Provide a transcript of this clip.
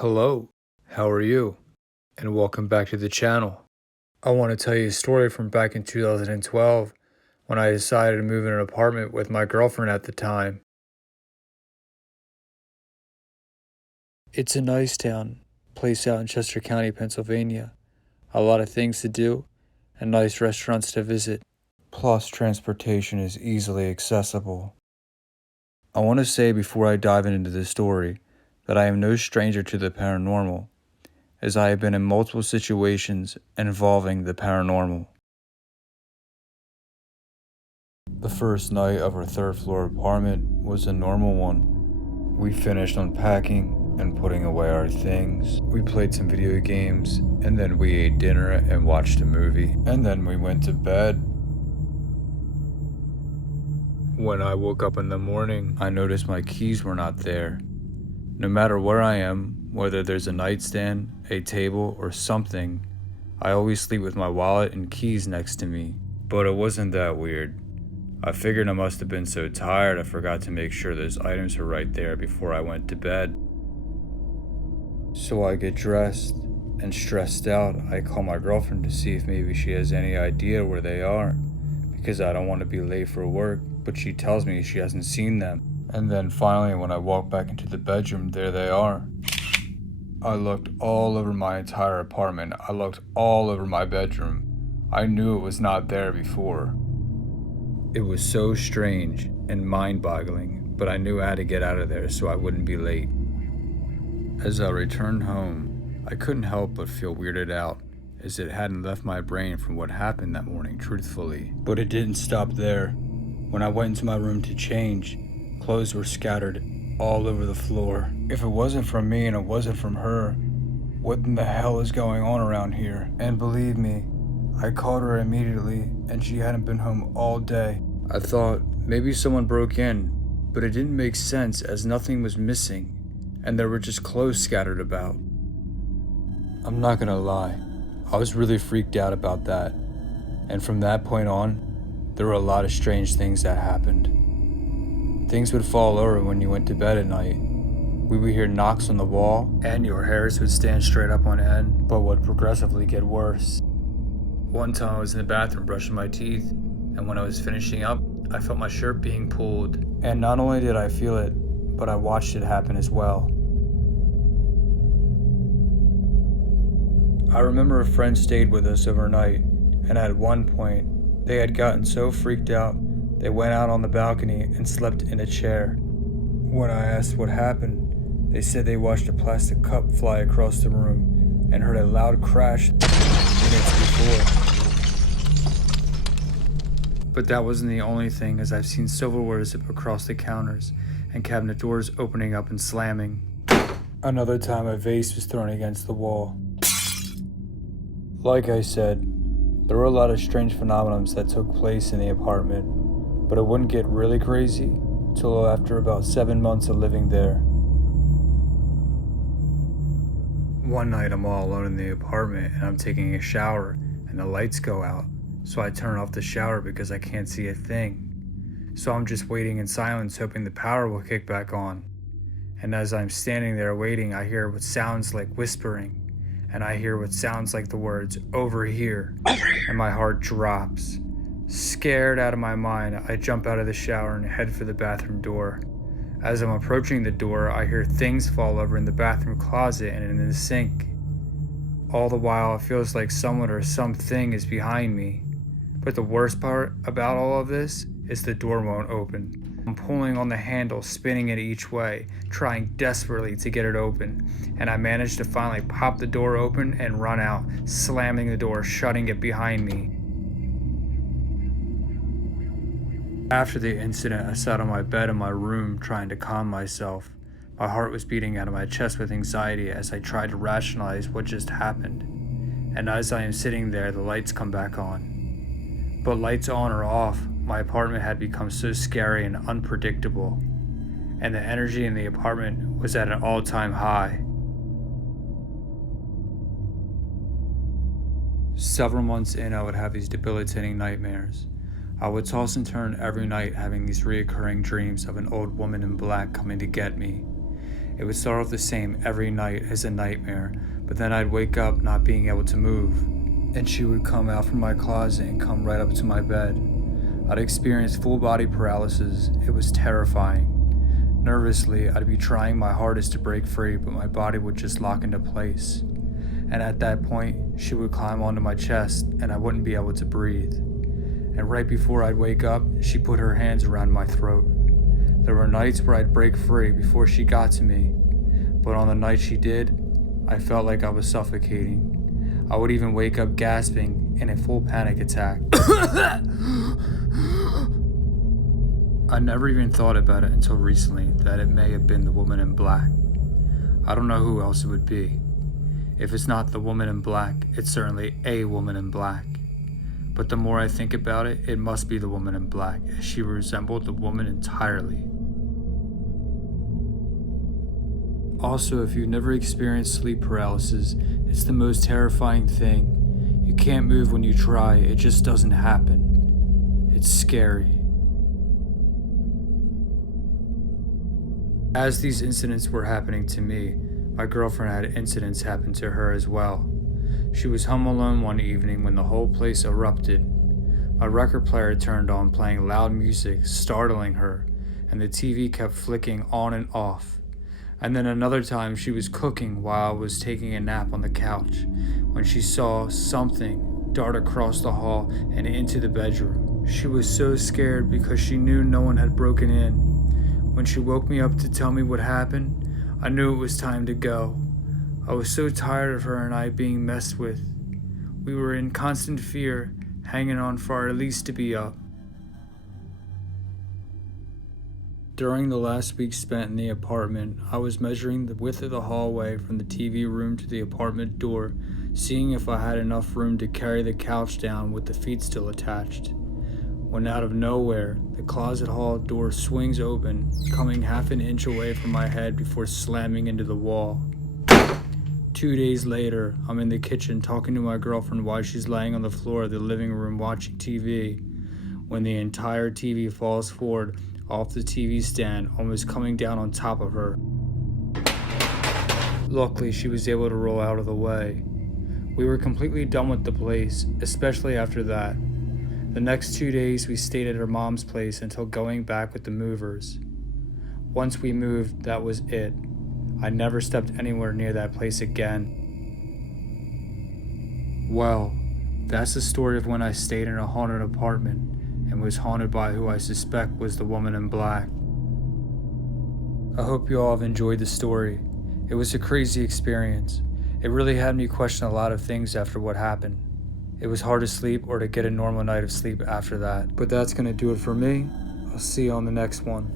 Hello, how are you? And welcome back to the channel. I want to tell you a story from back in 2012 when I decided to move in an apartment with my girlfriend at the time. It's a nice town, place out in Chester County, Pennsylvania. A lot of things to do and nice restaurants to visit. Plus, transportation is easily accessible. I want to say before I dive into the story that I am no stranger to the paranormal, as I have been in multiple situations involving the paranormal. The first night of our third floor apartment was a normal one. We finished unpacking and putting away our things. We played some video games, and then we ate dinner and watched a movie, and then we went to bed. When I woke up in the morning, I noticed my keys were not there. No matter where I am, whether there's a nightstand, a table, or something, I always sleep with my wallet and keys next to me. But it wasn't that weird. I figured I must have been so tired I forgot to make sure those items were right there before I went to bed. So I get dressed, and stressed out, I call my girlfriend to see if maybe she has any idea where they are, because I don't want to be late for work, but she tells me she hasn't seen them. And then finally, when I walk back into the bedroom, there they are. I looked all over my entire apartment. I looked all over my bedroom. I knew it was not there before. It was so strange and mind-boggling, but I knew I had to get out of there so I wouldn't be late. As I returned home, I couldn't help but feel weirded out, as it hadn't left my brain from what happened that morning, truthfully. But it didn't stop there. When I went into my room to change, clothes were scattered all over the floor. If it wasn't from me and it wasn't from her, what in the hell is going on around here? And believe me, I called her immediately and she hadn't been home all day. I thought maybe someone broke in, but it didn't make sense as nothing was missing and there were just clothes scattered about. I'm not gonna lie, I was really freaked out about that. And from that point on, there were a lot of strange things that happened. Things would fall over when you went to bed at night. We would hear knocks on the wall, and your hairs would stand straight up on end, but would progressively get worse. One time I was in the bathroom brushing my teeth, and when I was finishing up, I felt my shirt being pulled. And not only did I feel it, but I watched it happen as well. I remember a friend stayed with us overnight, and at one point, they had gotten so freaked out, they went out on the balcony and slept in a chair. When I asked what happened, they said they watched a plastic cup fly across the room and heard a loud crash minutes before. But that wasn't the only thing, as I've seen silverware zip across the counters and cabinet doors opening up and slamming. Another time a vase was thrown against the wall. Like I said, there were a lot of strange phenomena that took place in the apartment, but it wouldn't get really crazy till after about 7 months of living there. One night I'm all alone in the apartment and I'm taking a shower and the lights go out, so I turn off the shower because I can't see a thing. So I'm just waiting in silence, hoping the power will kick back on. And as I'm standing there waiting, I hear what sounds like whispering, and I hear what sounds like the words, "Over here," and my heart drops. Scared out of my mind, I jump out of the shower and head for the bathroom door. As I'm approaching the door, I hear things fall over in the bathroom closet and in the sink. All the while, it feels like someone or something is behind me. But the worst part about all of this is the door won't open. I'm pulling on the handle, spinning it each way, trying desperately to get it open, and I manage to finally pop the door open and run out, slamming the door, shutting it behind me. After the incident, I sat on my bed in my room trying to calm myself. My heart was beating out of my chest with anxiety as I tried to rationalize what just happened. And as I am sitting there, the lights come back on. But lights on or off, my apartment had become so scary and unpredictable, and the energy in the apartment was at an all-time high. Several months in, I would have these debilitating nightmares. I would toss and turn every night, having these reoccurring dreams of an old woman in black coming to get me. It would start off the same every night as a nightmare, but then I'd wake up not being able to move, and she would come out from my closet and come right up to my bed. I'd experience full body paralysis. It was terrifying. Nervously, I'd be trying my hardest to break free, but my body would just lock into place. And at that point, she would climb onto my chest and I wouldn't be able to breathe. And right before I'd wake up, she put her hands around my throat. There were nights where I'd break free before she got to me, but on the night she did, I felt like I was suffocating. I would even wake up gasping in a full panic attack. I never even thought about it until recently that it may have been the woman in black. I don't know who else it would be. If it's not the woman in black, it's certainly a woman in black. But the more I think about it, it must be the woman in black, as she resembled the woman entirely. Also, if you've never experienced sleep paralysis, it's the most terrifying thing. You can't move when you try, it just doesn't happen. It's scary. As these incidents were happening to me, my girlfriend had incidents happen to her as well. She was home alone one evening when the whole place erupted. My record player turned on playing loud music, startling her, and the TV kept flicking on and off. And then another time she was cooking while I was taking a nap on the couch, when she saw something dart across the hall and into the bedroom. She was so scared because she knew no one had broken in. When she woke me up to tell me what happened, I knew it was time to go. I was so tired of her and I being messed with. We were in constant fear, hanging on for our lease to be up. During the last week spent in the apartment, I was measuring the width of the hallway from the TV room to the apartment door, seeing if I had enough room to carry the couch down with the feet still attached. When out of nowhere, the closet hall door swings open, coming half an inch away from my head before slamming into the wall. 2 days later, I'm in the kitchen talking to my girlfriend while she's laying on the floor of the living room watching TV, when the entire TV falls forward off the TV stand, almost coming down on top of her. Luckily, she was able to roll out of the way. We were completely done with the place, especially after that. The next 2 days, we stayed at her mom's place until going back with the movers. Once we moved, that was it. I never stepped anywhere near that place again. Well, that's the story of when I stayed in a haunted apartment and was haunted by who I suspect was the woman in black. I hope you all have enjoyed the story. It was a crazy experience. It really had me question a lot of things after what happened. It was hard to sleep or to get a normal night of sleep after that. But that's gonna do it for me. I'll see you on the next one.